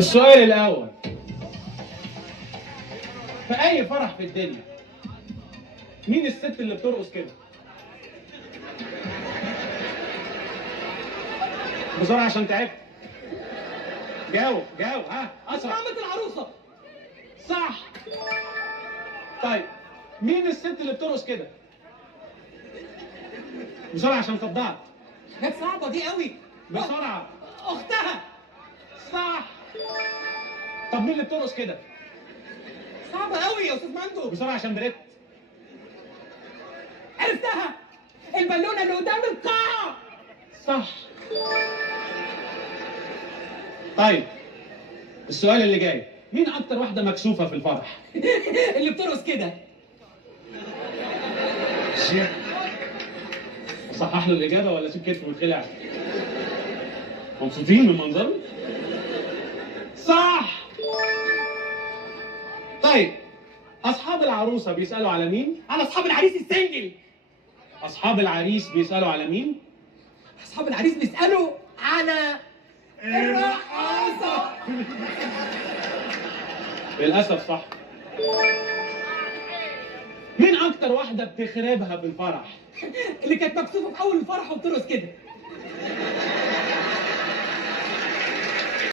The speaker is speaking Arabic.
السؤال الأول، في أي فرح في الدنيا مين الست اللي بترقص كده؟ بسرعة عشان تعبت. جاوب جاوب، ها أسرع. عمة العروسة. صح. طيب مين الست اللي بترقص كده؟ بسرعة عشان صدعت. حاجات صعبة دي قوي. بسرعة. أختها. صح. طب مين اللي بترقص كده؟ صعبة قوي يا أستاذ مندو. بسرعة عشان بريت. عرفتها. البالونة اللي قدام القاعة. صح. طيب السؤال اللي جاي، مين أكتر واحدة مكسوفة في الفرح؟ اللي بترقص كده. صحح له الإجابة ولا سيب كتفه ويتخلع؟ مبسوطين من منظره؟ صح. طيب أصحاب العروسة بيسألوا على مين؟ على أصحاب العريس السنجل. أصحاب العريس بيسألوا على مين؟ أصحاب العريس بيسألوا على الرقاصة. للأسف صح. مين أكتر واحدة بتخربها في الفرح؟ اللي كانت مكسوفة في أول الفرح وبترقص كده.